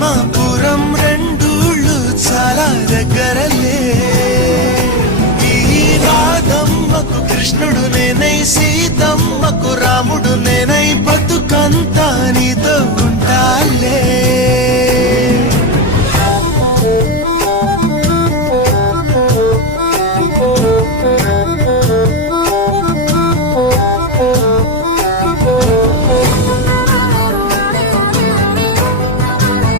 రామాపురం రెండూళ్ళు చాలా దగ్గరలే. ఈ రాధమ్మకు కృష్ణుడు నేనై, సీతమ్మకు రాముడు నేనై, బతుకంతా నీతో ఉంటాలే.